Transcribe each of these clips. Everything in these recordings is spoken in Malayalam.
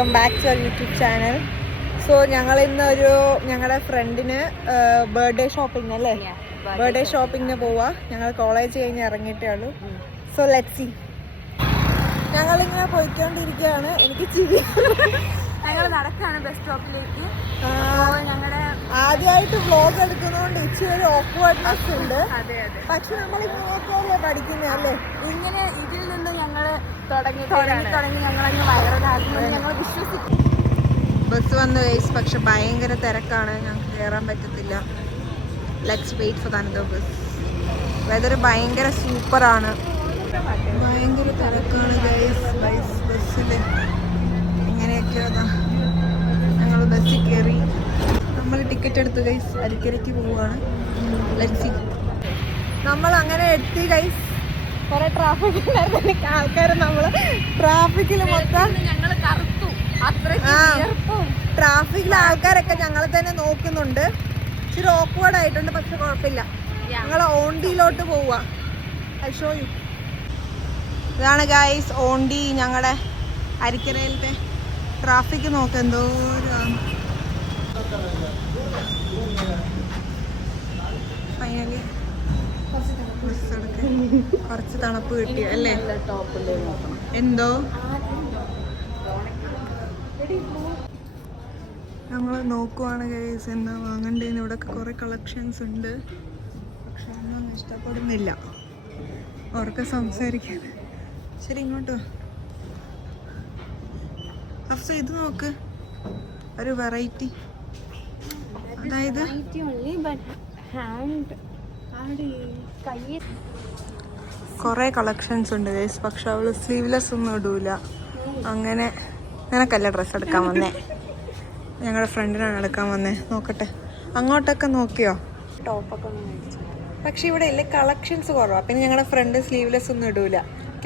Welcome back to our YouTube channel. So ഞങ്ങൾ ഇന്നൊരു ഞങ്ങളുടെ ഫ്രണ്ടിന് ബർത്ത്ഡേ ഷോപ്പിംഗ് അല്ലേ, ബർത്ത്ഡേ ഷോപ്പിങ്ങിന് പോവാ. ഞങ്ങൾ കോളേജ് കഴിഞ്ഞ് ഇറങ്ങിയിട്ടേ ഉള്ളൂ. So let's see. ഞങ്ങളിങ്ങനെ പോയിക്കൊണ്ടിരിക്കുകയാണ്. എനിക്ക് ചിരി. ഞങ്ങൾ നടക്കാണ് ബസ് സ്റ്റോപ്പിലേക്ക്. ഞങ്ങളുടെ ആദ്യമായിട്ട് വ്ലോഗ് എടുക്കുന്നതുകൊണ്ട് ഇച്ചിരി ഒരു ഓക്വേർഡ്നെസ് ഉണ്ട്. അതെ പക്ഷെ നമ്മൾ ഇങ്ങനെയൊക്കെയല്ലേ പഠിക്കുന്നത് അല്ലേ. ഇങ്ങനെ ഇതിൽ നിന്ന് ഞങ്ങൾ തുടങ്ങി ഞങ്ങളങ്ങ് വൈറലാകുന്നത് ഞങ്ങൾ വിശ്വസിക്കും. ബസ് വന്നു ഗൈസ്, പക്ഷെ ഭയങ്കര തിരക്കാണ്, ഞങ്ങൾക്ക് കയറാൻ പറ്റത്തില്ല. Let's wait for the bus. Weather ഭയങ്കര സൂപ്പറാണ്, ഭയങ്കര തിരക്കാണ് ഗൈസ്. ബസ്സിൽ ഇങ്ങനെയൊക്കെയാണ്. ഞങ്ങൾ ബസ്സിൽ കയറി, നമ്മൾ ടിക്കറ്റ് എടുത്ത് ഗൈസ് അരിക്കരയ്ക്ക് പോവുകയാണ്. Let's see. നമ്മൾ അങ്ങനെ എത്തി ഗൈസ്. കുറെ ട്രാഫിക് ഉണ്ടായിരുന്നു. ആൾക്കാർ നമ്മൾ ട്രാഫിക്കിൽ മൊത്തം ഞങ്ങൾ കറുത്തു. ട്രാഫിക്കിലെ ആൾക്കാരൊക്കെ ഞങ്ങളെ തന്നെ നോക്കുന്നുണ്ട്. ഇച്ചിരി ഓക്വേർഡ് ആയിട്ടുണ്ട്, പക്ഷെ കുഴപ്പമില്ല. ഞങ്ങൾ ഓണ്ടിയിലോട്ട് പോവുക. I show you. ഇതാണ് ഗൈസ് ഓണ്ടി, ഞങ്ങളുടെ അരിക്കരയിലത്തെ ട്രാഫിക്. നോക്ക് എന്തോരം. ഫൈനലി കുറച്ച് തണുപ്പ് കിട്ടി അല്ലേ. എന്തോ ഞങ്ങൾ നോക്കുവാണ് ഗൈസ് എന്താ വാങ്ങണ്ടേന്ന്. ഇവിടെ കുറെ കളക്ഷൻസ് ഉണ്ട്, പക്ഷെ ഒന്നും ഇഷ്ടപ്പെടുന്നില്ല. അവർക്ക് സംസാരിക്കാൻ. ശരി, ഇങ്ങോട്ട് അഫ്സ, ഇത് നോക്ക്, ഒരു വെറൈറ്റി. അതായത് കുറെ കളക്ഷൻസ് ഉണ്ട് ഗൈസ്, പക്ഷെ അവള് സ്ലീവ്ലെസ് ഒന്നും ഇടൂല. അങ്ങനെ നിനക്കല്ല ഡ്രസ്സ് എടുക്കാൻ വന്നേ, ഞങ്ങളുടെ ഫ്രണ്ടിനാണ് എടുക്കാൻ വന്നേ. നോക്കട്ടെ, അങ്ങോട്ടൊക്കെ നോക്കിയോ ടോപ്പൊക്കെ ഒന്ന് മേടിച്ചു. പക്ഷെ ഇവിടെ ഇല്ലേ കളക്ഷൻസ് കുറവാ. പിന്നെ ഞങ്ങളുടെ ഫ്രണ്ട് സ്ലീവ്ലെസ് ഒന്നും ഇടൂല.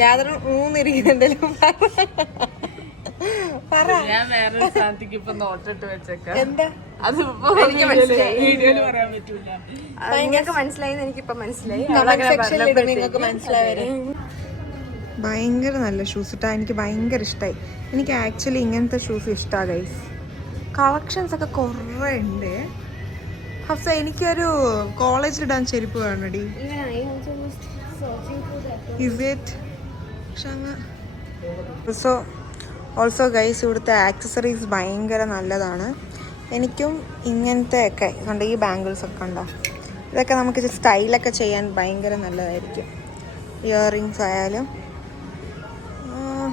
ക്യാദർ മൂന്നിരിക്കുന്നുണ്ടല്ലോ. എന്താ ഭയങ്കര നല്ല ഷൂസ് ഇട്ടാ. എനിക്ക് ഭയങ്കര ഇഷ്ടമായി. എനിക്ക് ആക്ച്വലി ഇങ്ങനത്തെ ഷൂസ് ഇഷ്ടമാണ് ഗൈസ്. കളക്ഷൻസ് ഒക്കെ കുറേ ഉണ്ട്. ഹഫ്സ, എനിക്കൊരു കോളേജിൽ ഇടാൻ ചെരുപ്പ് വേണടി. സോ ഓൾസോ ഗൈസ്, ഇവിടുത്തെ ആക്സസറീസ് ഭയങ്കര നല്ലതാണ്. എനിക്കും ഇങ്ങനത്തെ ഒക്കെ കണ്ട, ഈ ബാംഗിൾസ് ഒക്കെ ഉണ്ടോ, ഇതൊക്കെ നമുക്ക് സ്റ്റൈലൊക്കെ ചെയ്യാൻ ഭയങ്കര നല്ലതായിരിക്കും. ഇയറിങ്സ് ആയാലും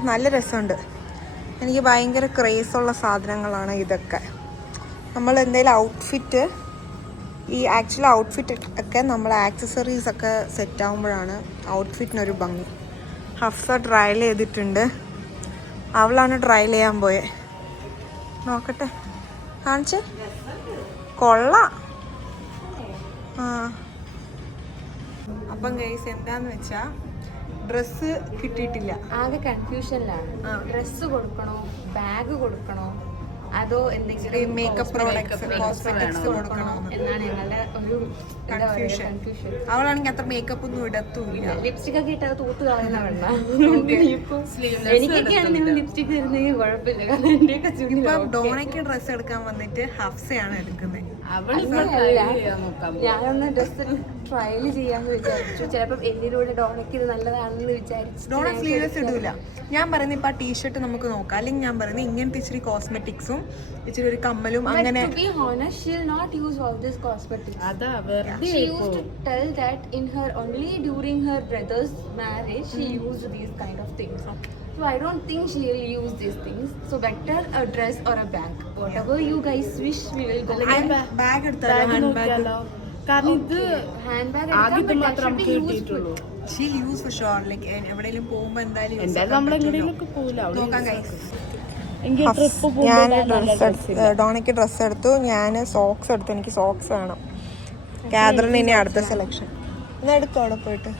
നല്ല രസമുണ്ട്. എനിക്ക് ഭയങ്കര ക്രേസുള്ള സാധനങ്ങളാണ് ഇതൊക്കെ. നമ്മൾ എന്തെങ്കിലും ഔട്ട്ഫിറ്റ്, ഈ ആക്ച്വലി ഔട്ട്ഫിറ്റ് ഒക്കെ നമ്മൾ ആക്സസറീസ് ഒക്കെ സെറ്റ് ആകുമ്പോഴാണ് ഔട്ട്ഫിറ്റിനൊരു ഭംഗി. ഹഫ്സ ട്രയൽ ചെയ്തിട്ടുണ്ട്, അവളാണ് ട്രയൽ ചെയ്യാൻ പോയെ. നോക്കട്ടെ, കാണിച്ച്. കൊള്ളാം. അപ്പം ഗൈസ്, എന്താന്ന് വെച്ചാ ഡ്രസ്സ് കിട്ടിയിട്ടില്ല. ആകെ കൺഫ്യൂഷനിലാണ്. ഡ്രസ്സ് കൊടുക്കണോ, ബാഗ് കൊടുക്കണോ, അതോ എന്തെങ്കിലും മേക്കപ്പ് പ്രോഡക്ട്സ്, കോസ്മെറ്റിക്സ് കൊടുക്കണോ എന്നാണ് ഞങ്ങളുടെ ഒരു കൺഫ്യൂഷൻ. അവളാണെങ്കിൽ അത്ര മേക്കപ്പ് ഒന്നും ഇടത്തൂല്ല. ലിപ്സ്റ്റിക് ഒക്കെ ഇട്ടത് തൂത്ത് കളയുന്ന വെള്ള. എനിക്കൊക്കെയാണ് നിങ്ങൾ ലിപ്സ്റ്റിക് തരുന്നെങ്കിൽ കുഴപ്പമില്ല, കാരണം എന്റെയൊക്കെ ഇപ്പൊ ഡോണയ്ക്ക് ഡ്രസ്സ് എടുക്കാൻ വന്നിട്ട് ഹഫ്സയാണ് എടുക്കുന്നത്. ഞാനൊന്ന് ഡ്രസ്സ് ട്രയൽ ചെയ്യാന്ന് വിചാരിച്ചു. ചിലപ്പോ എന്നിലൂടെ ഡോണയ്ക്ക് ഇത് നല്ലതാണെന്ന് വിചാരിച്ചു. ഡോണ സ്ലീവ്ലെസ് ഇടൂല. ഞാൻ പറയുന്നത് ഇപ്പൊ ആ ടീഷർട്ട് നമുക്ക് നോക്കാം. അല്ലെങ്കിൽ ഞാൻ പറയുന്നത് ഇങ്ങനത്തെ ഇച്ചിരി കോസ്മെറ്റിക്സും ഇച്ചിരി ഒരു കമ്മലും അങ്ങനെ. To be honest, she'll not use all this cosmetics. She used to tell that in her only during her brother's marriage she used these kind of things. So I don't think she will use these things. So better a dress or a bag. Whatever you guys wish, we will go. Bag എടുത്താലോ? Hand bag. കാരണം ഇത് ഹാൻഡ് ബാഗ് ആകിട്ട് മാത്രം കിട്ടിയിട്ടുള്ളൂ. She'll use for sure. Like എവിടെയെങ്കിലും പോകുമ്പോ എന്തായാലും നോക്കാം ഗൈസ്. ഞാൻ ഡ്രസ്സ് എടുത്തു, ഡോണയ്ക്ക് ഡ്രസ്സ് എടുത്തു, ഞാൻ സോക്സ് എടുത്തു. എനിക്ക് സോക്സ് വേണം. കാതറിന് ഇനി അടുത്ത സെലക്ഷൻ. എന്നാ എടുത്തോ അവിടെ പോയിട്ട്.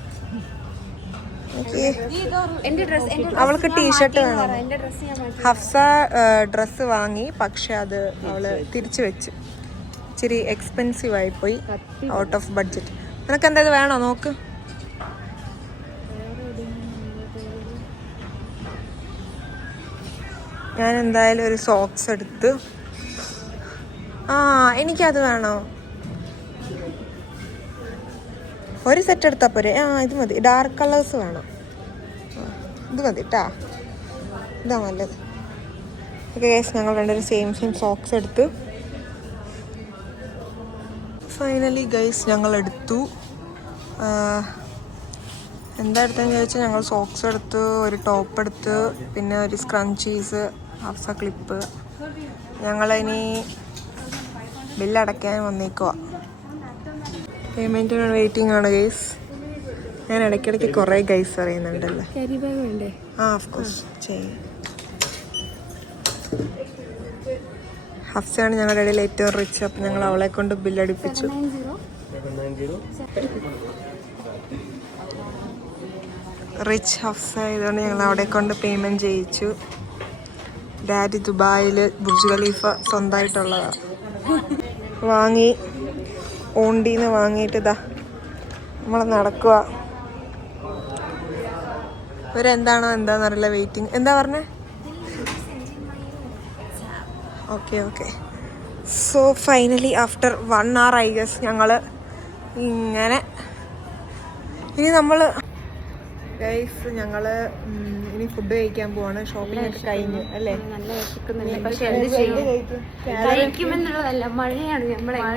അവൾക്ക് ടീഷർട്ട് വേണം. ഹഫ്സ ഡ്രസ്സ് വാങ്ങി, പക്ഷെ അത് അവള് തിരിച്ചു വെച്ചു. ഇച്ചിരി എക്സ്പെൻസീവ് ആയിപ്പോയി, ഔട്ട് ഓഫ് ബഡ്ജറ്റ്. നിനക്ക് എന്താ ഇത് വേണോ? നോക്ക്. ഞാൻ എന്തായാലും ഒരു സോക്സ് എടുത്ത്. ആ എനിക്കത് വേണോ? ഒരു സെറ്റ് എടുത്താൽ പോരെ? ആ ഇത് മതി. ഡാർക്ക് കളേഴ്സ് വേണം. ഇത് മതി കേട്ടാ, ഇതാ നല്ലത്. ഓക്കെ ഗൈസ്, ഞങ്ങൾ രണ്ടുപേരും സെയിം സോക്സ് എടുത്തു. ഫൈനലി ഗൈസ് ഞങ്ങൾ എടുത്തു. എന്താ എടുത്തതെന്ന് ചോദിച്ചാൽ ഞങ്ങൾ സോക്സ് എടുത്തു, ഒരു ടോപ്പ് എടുത്ത്, പിന്നെ ഒരു സ്ക്രഞ്ചീസ്, ഹഫ്സ ക്ലിപ്പ്. ഞങ്ങളിനി ബില്ലടയ്ക്കാൻ വന്നേക്കുവാ. പേയ്മെൻറ്റിന് വെയിറ്റിംഗ് ആണ് ഗൈസ്. ഞാൻ ഇടയ്ക്കിടയ്ക്ക് കുറേ ഗൈസ് അറിയുന്നുണ്ടല്ലോ. ആ ഓഫ്കോഴ്സ് ചെയ്യും. ഹഫ്സയാണ് ഞങ്ങളുടെ ഇടയിൽ ഏറ്റവും റിച്ച്. അപ്പം ഞങ്ങൾ അവളെ കൊണ്ട് ബില്ലടിപ്പിച്ചു. റിച്ച് ഹഫ്സ ആയതുകൊണ്ട് ഞങ്ങൾ അവിടെ കൊണ്ട് പേയ്മെൻറ്റ് ചെയ്യിച്ചു. ഡാഡി ദുബായിൽ ബുർജ് ഖലീഫ സ്വന്തമായിട്ടുള്ളതാണ്. വാങ്ങി ഓണ്ടീന്ന് വാങ്ങിയിട്ട് ഇതാ നമ്മൾ നടക്കുക. എന്താണെന്നറിയില്ല, വെയിറ്റിംഗ്. എന്താ പറഞ്ഞേ? Okay. So finally after 1 hour I guess ഞങ്ങൾ ഇങ്ങനെ ഇനി നമ്മൾ ഗൈസ് ഞങ്ങൾ ഇനി ഫുഡ് കഴിക്കാൻ പോവാണ്. ഷോപ്പിംഗ് ഒക്കെ കഴിഞ്ഞു അല്ലേ?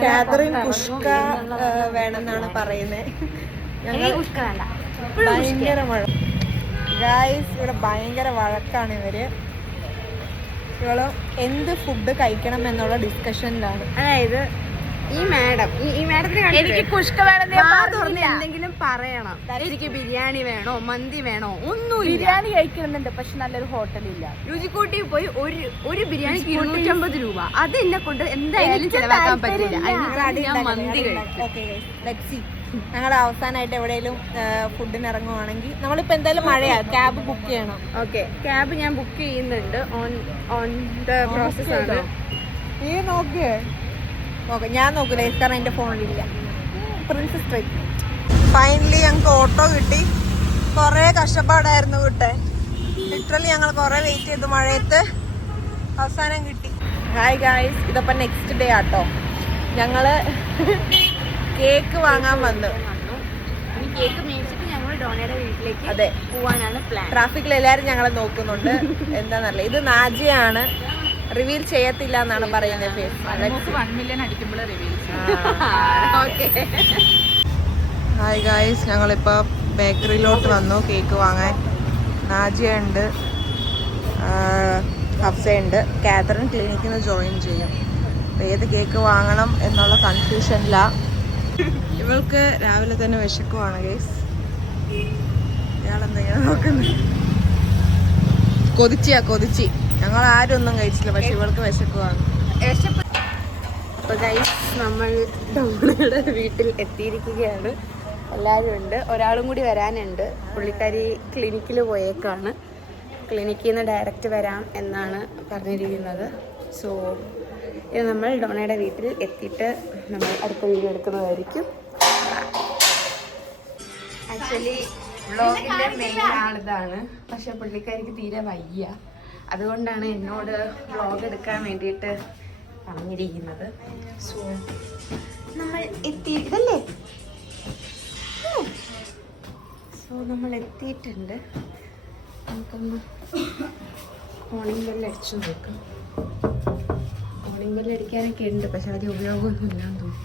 കാതറിൻ കുഷ്ക വേണമെന്നാണ് പറയുന്നത്. ഭയങ്കര മഴ ഗൈസ്, ഇവിടെ ഭയങ്കര വഴക്കാണ് ഇവര്. ഇവള് എന്ത് ഫുഡ് കഴിക്കണം എന്നുള്ള ഡിസ്കഷനിലാണ്. അതായത് ഈ മാഡത്തിന് എനിക്ക് കുഷ്ക വേണം, എന്തെങ്കിലും പറയണം. എനിക്ക് ബിരിയാണി വേണോ, മന്തി വേണോ, ഒന്നും ബിരിയാണി കഴിക്കുന്നുണ്ട്. പക്ഷെ നല്ലൊരു ഹോട്ടലില്ല. രുചിക്കൂട്ടി പോയി ഒരു ബിരിയാണി 250 രൂപ. അത് എന്നെ കൊണ്ട് എന്തായാലും ചെലവാക്കാൻ പറ്റില്ല. മന്തി കഴിക്കും. ഞങ്ങൾ അവസാനമായിട്ട് എവിടെയെങ്കിലും ഫുഡിന് ഇറങ്ങുവാണെങ്കിൽ നമ്മളിപ്പോ എന്തായാലും മഴയാ, ക്യാബ് ബുക്ക് ചെയ്യണം. ഓക്കെ, ക്യാബ് ഞാൻ ബുക്ക് ചെയ്യുന്നുണ്ട്. ഓൺ ദ പ്രോസസ് ആണ്. നീ നോക്ക്. ഓക്കെ, ഞാൻ നോക്കില്ല കാരണം എൻ്റെ ഫോണിലില്ല. Princes Street. ഫൈനലി ഞങ്ങൾക്ക് ഓട്ടോ കിട്ടി. കുറേ കഷ്ടപ്പാടായിരുന്നു കിട്ടാൻ. ലിറ്ററലി ഞങ്ങൾ കുറേ വെയിറ്റ് ചെയ്തു മഴയത്ത്. അവസാനം കിട്ടി. ഹായ് ഗായ്സ്, ഇതപ്പം നെക്സ്റ്റ് ഡേ ആട്ടോ. ഞങ്ങള് കേക്ക് വാങ്ങാൻ വന്നു. കേക്ക് മേടിച്ചിട്ട് ഞങ്ങൾ ഡോണയുടെ വീട്ടിലേക്ക് അതെ പോവാനാണ് പ്ലാൻ. ട്രാഫിക്കിൽ എല്ലാവരും ഞങ്ങളെ നോക്കുന്നുണ്ട്. എന്താന്നറിയില്ല, ഇത് നാജിയാണ്. റിവീൽ ചെയ്യത്തില്ല എന്നാണ് പറയുന്നത്. 1 million അടിക്കുമ്പോൾ റിവീൽ. ഹായ് ഗായ്സ്, ഞങ്ങളിപ്പോൾ ബേക്കറിയിലോട്ട് വന്നു കേക്ക് വാങ്ങാൻ. നാജിയ ഉണ്ട്, ഹഫ്സയുണ്ട്. കാതറിൻ ക്ലിനിക്കിൽ നിന്ന് ജോയിൻ ചെയ്യും. അപ്പോൾ ഏത് കേക്ക് വാങ്ങണം എന്നുള്ള കൺഫ്യൂഷനിലാണ്. ഇവൾക്ക് രാവിലെ തന്നെ വിശക്കുവാണ് ഗൈസ്. ഇയാളെന്തെങ്കിലും നോക്കുന്നത് കൊതിച്ചി. ഞങ്ങൾ ആരും ഒന്നും കഴിച്ചില്ല, പക്ഷെ ഇവൾക്ക് വിശക്കുവാണ്. അപ്പോൾ ഗൈസ്, നമ്മൾ ഡോണയുടെ വീട്ടിൽ എത്തിയിരിക്കുകയാണ്. എല്ലാവരും ഉണ്ട്. ഒരാളും കൂടി വരാനുണ്ട്. പുള്ളിക്കാരി ക്ലിനിക്കിൽ പോയേക്കാണ്. ക്ലിനിക്കിൽ നിന്ന് ഡയറക്റ്റ് വരാം എന്നാണ് പറഞ്ഞിരിക്കുന്നത്. സോ ഇത് നമ്മൾ ഡോണയുടെ വീട്ടിൽ എത്തിയിട്ട് നമ്മൾ അടുത്ത വീഡിയോ എടുക്കുന്നതായിരിക്കും. ആക്ച്വലി വ്ളോഗിൻ്റെ മെയിൻ ആളിതാണ്, പക്ഷെ പുള്ളിക്കാരിക്ക് തീരെ വയ്യ. അതുകൊണ്ടാണ് എന്നോട് വ്ളോഗ് എടുക്കാൻ വേണ്ടിയിട്ട് പറഞ്ഞിരിക്കുന്നത്. സോ നമ്മൾ എത്തിയിട്ടല്ലേ? സോ നമ്മൾ എത്തിയിട്ടുണ്ട്. നമുക്കൊന്ന് കോളിംഗ് ബെല്ല് അടിച്ചു നോക്കാം. കോളിംഗ് ബെല്ല് അടിക്കാനൊക്കെ ഉണ്ട്, പക്ഷെ അതിൽ ഉപയോഗമൊന്നും ഇല്ലാന്ന് തോന്നുന്നു.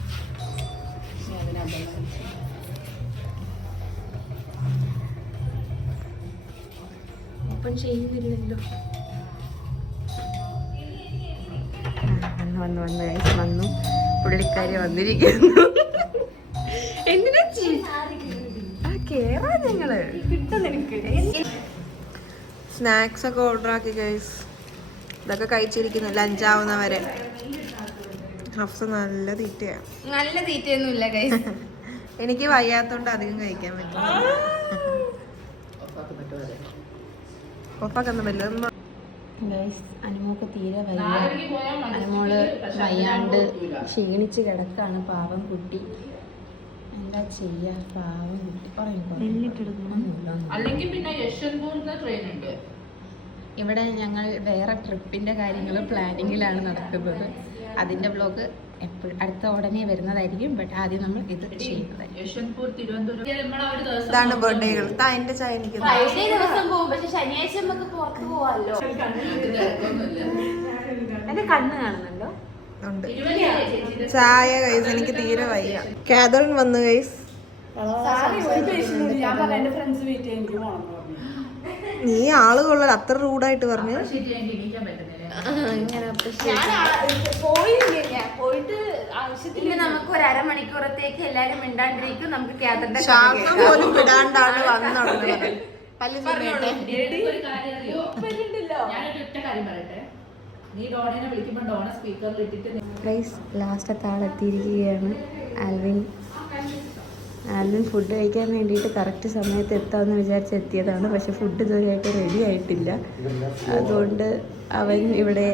ഓപ്പൺ ചെയ്യുന്നില്ലല്ലോ. വന്നു പുള്ളിക്കാരി വന്നിരിക്കുന്നു. എന്തിനാ കേറാ ഞങ്ങള് കിട്ടുന്ന സ്നാക്സ് ഒക്കെ ഓർഡർ ആക്കി ഗൈസ്. ഇതൊക്കെ കഴിച്ചിരിക്കുന്നു ലഞ്ചാവുന്നവരെ. ഹഫ്സ നല്ല തീറ്റയാണ്. നല്ല തീറ്റയൊന്നുമില്ല ഗൈസ്. എനിക്ക് വയ്യാത്തോണ്ട് അധികം കഴിക്കാൻ പറ്റും. ഒപ്പാക്കൊന്നും പറ്റില്ല. അനുമോക്ക് തീരെ വയ്യ. അനുമോള് വയ്യാണ്ട് ക്ഷീണിച്ച് കിടക്കാണ്. പാവം കുട്ടി. എന്താ ചെയ്യാ, പാവം കുട്ടി. ഇവിടെ ഞങ്ങൾ വേറെ ട്രിപ്പിൻ്റെ കാര്യങ്ങൾ പ്ലാനിങ്ങിലാണ് നടക്കുന്നത്. അതിൻ്റെ വ്ലോഗ് എപ്പോഴും അടുത്ത ഉടനെ വരുന്നതായിരിക്കും. ബട്ട് ആദ്യം നമ്മൾ ഇത് ചെയ്യുന്നതായിരിക്കും. ഇതാണ് ബർത്ത്ഡേകൾ. എന്റെ ചായ എനിക്ക് ഫ്രൈഡേ ദിവസം പോകും, പക്ഷെ ശനിയാഴ്ച നമുക്ക് പുറത്ത് പോവാല്ലോ. എന്റെ കണ്ണ് കാണുന്നുണ്ടോ? ഉണ്ട്. ചായ കൈസ് എനിക്ക് തീരെ വയ്യ. കാതറിൻ വന്നു കൈസ്. നീ ആള് കൊള്ളൽ അത്ര റൂഡായിട്ട് പറഞ്ഞു. പോയിട്ട് നമുക്ക് ഒരു അരമണിക്കൂറത്തേക്ക് എല്ലാരും മിണ്ടാണ്ടിരിക്കും. നമുക്ക് ക്യാതറിന്റെ ശ്വാസം പോലും വിടാണ്ടാണ് വന്നുള്ളത്. പല്ല് ലാസ്റ്റത്തെ ആളെത്തിയിരിക്കുകയാണ്. ആൽവിൻ ഫുഡ് കഴിക്കാൻ വേണ്ടിയിട്ട് കറക്റ്റ് സമയത്ത് എത്താമെന്ന് വിചാരിച്ച് എത്തിയതാണ്. പക്ഷെ ഫുഡ് ഇതുവരെയായിട്ട് റെഡി ആയിട്ടില്ല. അതുകൊണ്ട് അവൻ ഇവിടെ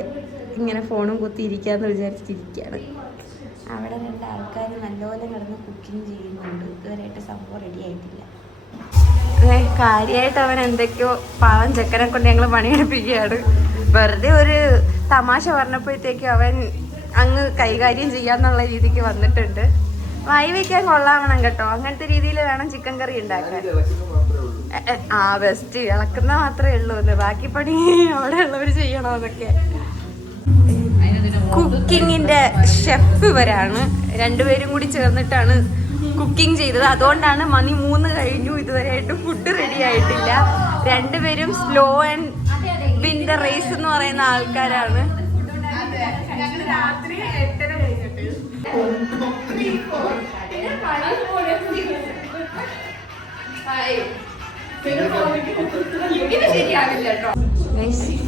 ഇങ്ങനെ ഫോണും കുത്തിയിരിക്കാമെന്ന് വിചാരിച്ചിരിക്കുകയാണ്. അവിടെ 2 ആൾക്കാർ നല്ലപോലെ കിടന്ന് കുക്കിംഗ് ചെയ്യുന്നുണ്ട്. ഇതുവരെയായിട്ട് സംഭവം റെഡി ആയിട്ടില്ല. കാര്യമായിട്ട് അവൻ എന്തൊക്കെയോ പാവം ചെക്കനെ കൊണ്ട് ഞങ്ങൾ പണിയെടുപ്പിക്കുകയാണ്. വെറുതെ ഒരു തമാശ പറഞ്ഞപ്പോഴത്തേക്കും അവൻ അങ്ങ് കൈകാര്യം ചെയ്യാന്നുള്ള രീതിക്ക് വന്നിട്ടുണ്ട്. വായി വയ്ക്കാൻ കൊള്ളാവണം കേട്ടോ. അങ്ങനത്തെ രീതിയിൽ വേണം ചിക്കൻ കറി ഉണ്ടാക്കാൻ. ബെസ്റ്റ് ഇളക്കുന്ന മാത്രമേ ഉള്ളൂ. ബാക്കി പണി അവിടെ ഉള്ളവർ ചെയ്യണമെന്നൊക്കെ. കുക്കിങ്ങിന്റെ ഷെഫ് ഇവരാണ്. 2 പേരും കൂടി ചേർന്നിട്ടാണ് കുക്കിംഗ് ചെയ്തത്. അതുകൊണ്ടാണ് മണി 3 കഴിഞ്ഞു, ഇതുവരെയായിട്ട് ഫുഡ് റെഡി ആയിട്ടില്ല. 2 പേരും slow and win the race എന്ന് പറയുന്ന ആൾക്കാരാണ്.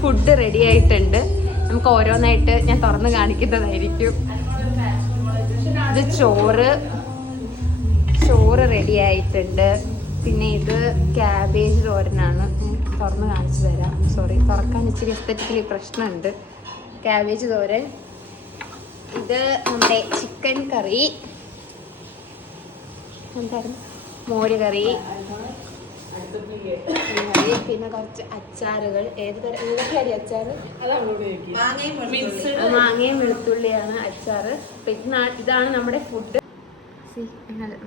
ഫുഡ് റെഡി ആയിട്ടുണ്ട്. നമുക്ക് ഓരോന്നായിട്ട് ഞാൻ തുറന്ന് കാണിക്കുന്നതായിരിക്കും. ഇത് ചോറ് റെഡി ആയിട്ടുണ്ട്. പിന്നെ ഇത് ക്യാബേജ് തോരനാണ്. തുറന്ന് കാണിച്ചു തരാം. സോറി, തുറക്കാൻ ഇച്ചിരി എസ്തെറ്റിക്കലി പ്രശ്നമുണ്ട്. ക്യാബേജ് തോരൻ. ഇത് നമ്മുടെ ചിക്കൻ കറി. എന്തായിരുന്നു? മോര് കറി. പിന്നെ കുറച്ച് അച്ചാറുകൾ. ഏതൊക്കെയാണ് അച്ചാറ്? മാങ്ങയും വെളുത്തുള്ളിയാണ് അച്ചാറ്. പിന്നെ ഇതാണ് നമ്മുടെ ഫുഡ്.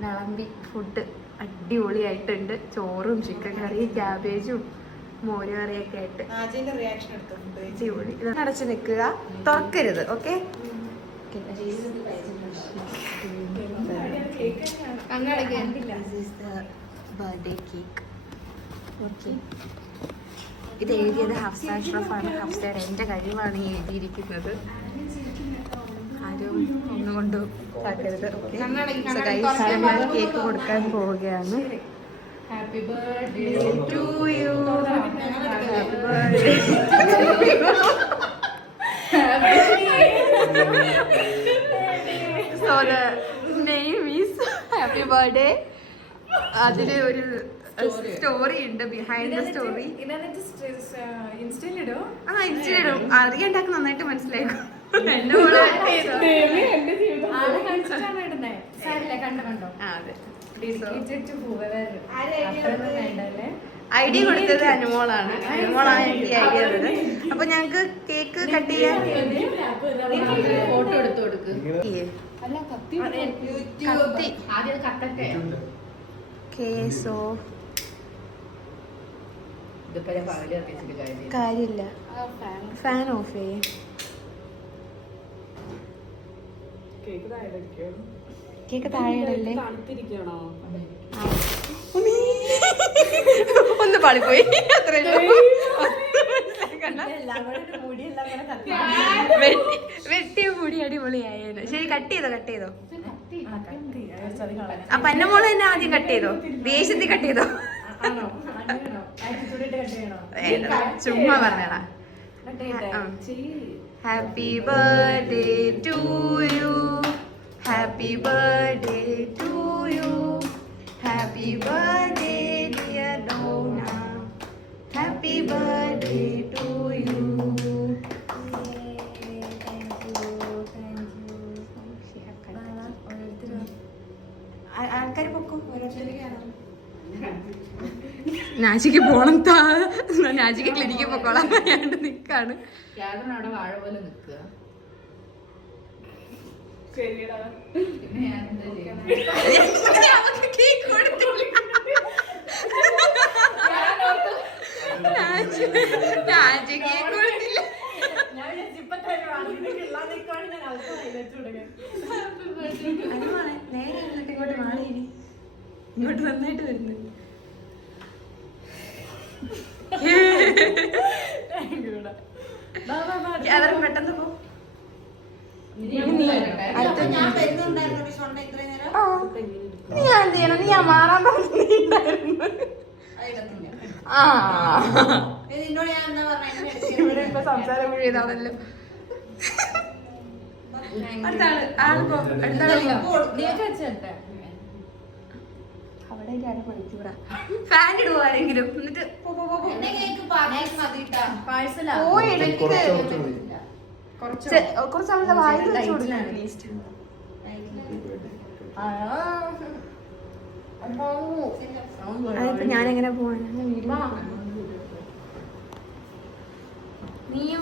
വിളമ്പി ഫുഡ് അടിപൊളിയായിട്ടുണ്ട്. ചോറും ചിക്കൻ കറിയും ക്യാബേജും മോര് കറിയൊക്കെ ആയിട്ട് അടിപൊളി. ഇത് അടച്ചു നിൽക്കുക, തുറക്കരുത്. ഓക്കെ. Birthday cake. ഓക്കെ. ഇത് എഴുതിയത് ഹഫ്സ അഷ്റഫാണ്. ഹഫ്സയുടെ എൻ്റെ കഴിവാണ് ഈ എഴുതിയിരിക്കുന്നത്. ആരും ഒന്നുകൊണ്ട് താക്കരുത്. കേക്ക് കൊടുക്കാൻ പോവുകയാണ്. Happy birthday to you. Happy birthday. So the name is happy birthday. അതിന് ഒരു സ്റ്റോറി ഉണ്ട്, ബിഹൈൻഡ് ദ സ്റ്റോറി. ഇൻസ്റ്റയിലിടും. അറിയണ്ടാക്ക് നന്നായിട്ട് മനസ്സിലാക്കും. ഐഡിയ കൊടുത്തത് അനുമോളാണ്. അനുമോളാണ് എനിക്ക് ഐഡിയ തന്നത്. അപ്പൊ ഞങ്ങക്ക് കേക്ക് കട്ട് ചെയ്യാൻ ഫോട്ടോ എടുത്തു കൊടുക്ക്. കേസോ കാര്യമില്ല. ഫാൻ ഓഫ് ചെയ്യേ. കേക്ക് താഴെയല്ലേ? ഒന്ന് പാളിപ്പോയി. വെട്ടിയ മുടി അടിപൊളിയായത്. ശരി, കട്ട് ചെയ്തോ. ആ പന്നമോള് തന്നെ ആദ്യം കട്ട് ചെയ്തോ. ദേശത്തിൽ കട്ട് ചെയ്തോ. ചുമ്മാ പറഞ്ഞാ. Happy birthday to you. Happy birthday to you. Happy birthday dear Dona. Happy birthday to you. ആൾക്കാർ പൊക്കും. ഓരോരുത്തർക്ക് നാജിക്ക് പോണം നാജിക്ക് ക്ലിനിക്കിൽ പോക്കോളാൻ പറയാണ്ട് നിക്കാണ്. അവിടെ വാഴ പോലെ നിൽക്കുക. പിന്നെ ഞാൻ എന്താ ഇങ്ങോട്ട് മാറിയിരി, ഇങ്ങോട്ട് നന്നായിട്ട് വരുന്നു. എല്ലാവരും പെട്ടെന്ന് പോ. ഞാൻ ചെയ്യണം, നീ ഞാൻ മാറാൻ പറഞ്ഞിട്ടുണ്ടായിരുന്നു. ഇവിടെ ഇപ്പൊ സംസാരം മുഴുവതാണല്ലോ. അടുത്താണ് ആളിപ്പോ അവിടെ പഠിച്ചൂടാ. ഫാൻ ഇടുവോ ആരെങ്കിലും? എന്നിട്ട് കുറച്ചാളുടെ വായിൽ വെച്ച് കൊടുക്കണം അറ്റ്ലീസ്റ്റ്. അതിപ്പോ ഞാനെങ്ങനെ പോവാൻ? നീയോ?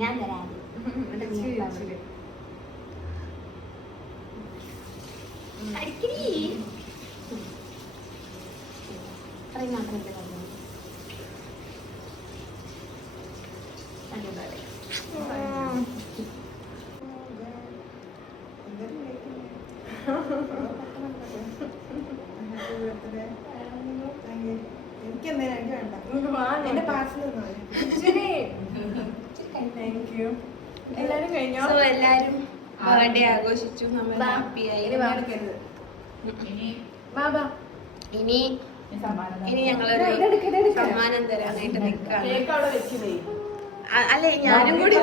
ഞാൻ തരാം. എല്ലാരും കഴിഞ്ഞോ? എല്ലാരും ബർത്ത്ഡേ ആഘോഷിച്ചു, നമ്മൾ ഹാപ്പി ആയി. ഇനി ഞങ്ങളൊരു സമ്മാനം തരാനായിട്ട് നിൽക്കാണ്. അല്ലേ ഞാനും കൂടി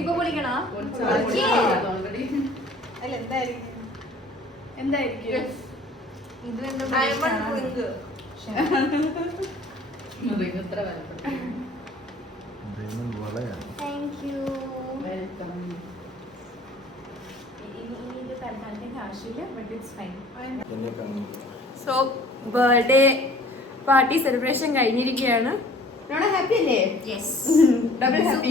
ഇപ്പൊ വിളിക്കണോ? എന്തായിരിക്കും ഇത്? സോ ബർത്ത്ഡേ പാർട്ടി സെലിബ്രേഷൻ കഴിഞ്ഞിരിക്കുകയാണ്. ഹാപ്പി അല്ലേ? Double happy.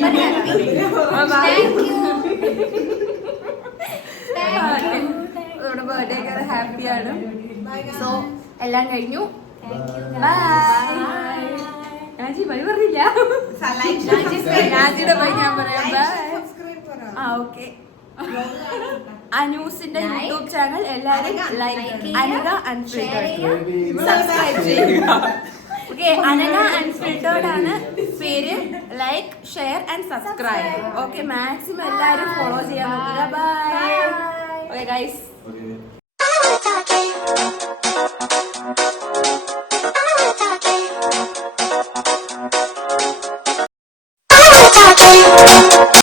നമ്മുടെ ബർത്ത്ഡേ ഒക്കെ ഹാപ്പിയാണ്. സോ എല്ലാം കഴിഞ്ഞു. രാജി ബൈ പറഞ്ഞില്ല. രാജിയുടെ ബൈ ഞാൻ പറയാം. ഓക്കെ. അനൂസിന്റെ യൂട്യൂബ് ചാനൽ എല്ലാവരും ലൈക്ക് അനക അൺഫിൽറ്റേർഡ് സബ്സ്ക്രൈബ് ചെയ്യുക. ഓക്കെ, അനക അൺഫിൽറ്റേർഡ് ആണ് പേര്. Like, share and subscribe. Okay, maximum എല്ലാവരും ഫോളോ ചെയ്യാൻ നോക്കുക. ബൈ. Okay guys.